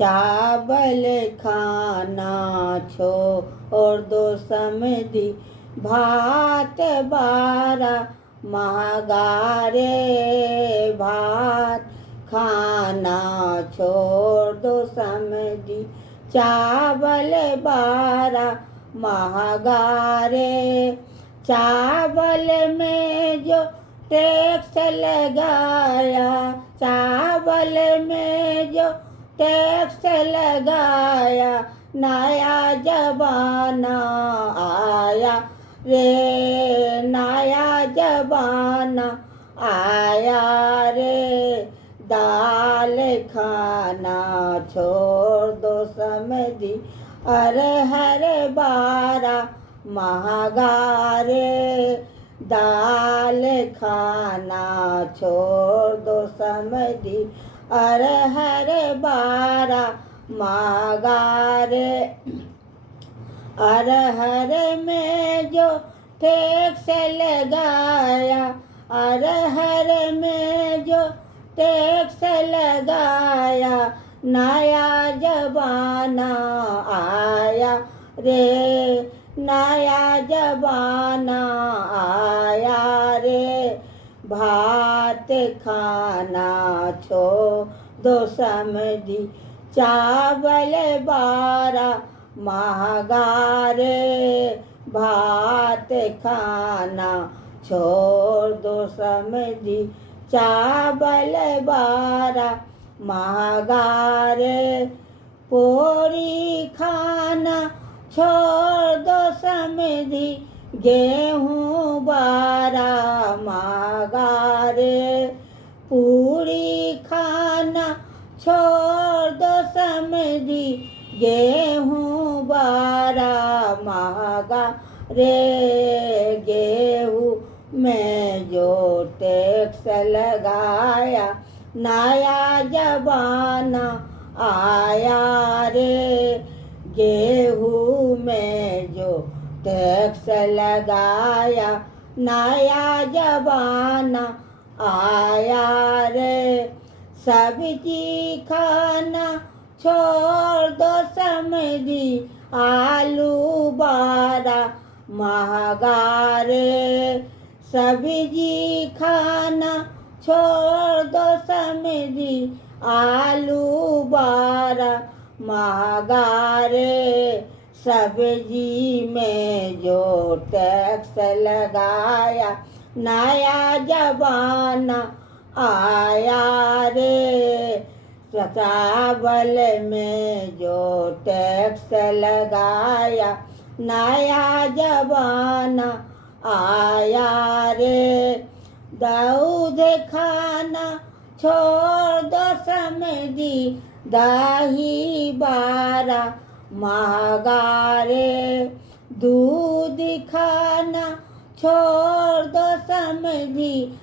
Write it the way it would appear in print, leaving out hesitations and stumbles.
चावल खाना छोड़ दो समधी, भात बारा महंगा रे। भात खाना छोड़ दो समधी, चावल बारा महंगा रे। चावल में जो टैक्स लगाया, चावल में जो टैक्स लगाया, नया जमाना आया रे। नया जमाना आया रे। दाल खाना छोड़ दो समधी, अरहर बारा महंगा रे। दाल खाना छोड़ दो समधी, अरहर बारा महंगा रे। अरहर में जो टैक्स लगाया, अरहर में जो टैक्स लगाया, नया जमाना आया रे। नया जमाना आया रे। भात खाना छोड़ दो समधी, चावल बारा महंगा रे। भात खाना छोड़ दो समधी, चावल बारा महंगा रे। पूरी खाना छोड़ दो समधी, गेहूँ बारा महंगा रे। पूरी खाना छोड़ दो समधी, गेहूँ बारा महंगा रे। गेहूँ में जो टैक्स लगाया, नया जमाना आया रे। गेहूँ में जो टैक्स लगाया, नया जमाना आया रे। सब्जी खाना छोड़ दो समधी, आलू बारा महंगा रे। सब्जी खाना छोड़ दो समधी, आलू बारा महंगा रे। सब्जी में जो टैक्स लगाया, नया जमाना आया रे। चावल में जो टैक्स लगाया, नया जमाना आया रे। दूध खाना छोड़ दो समधी, दही बारा महंगा रे। दूध खाना छोड़ दो समधी,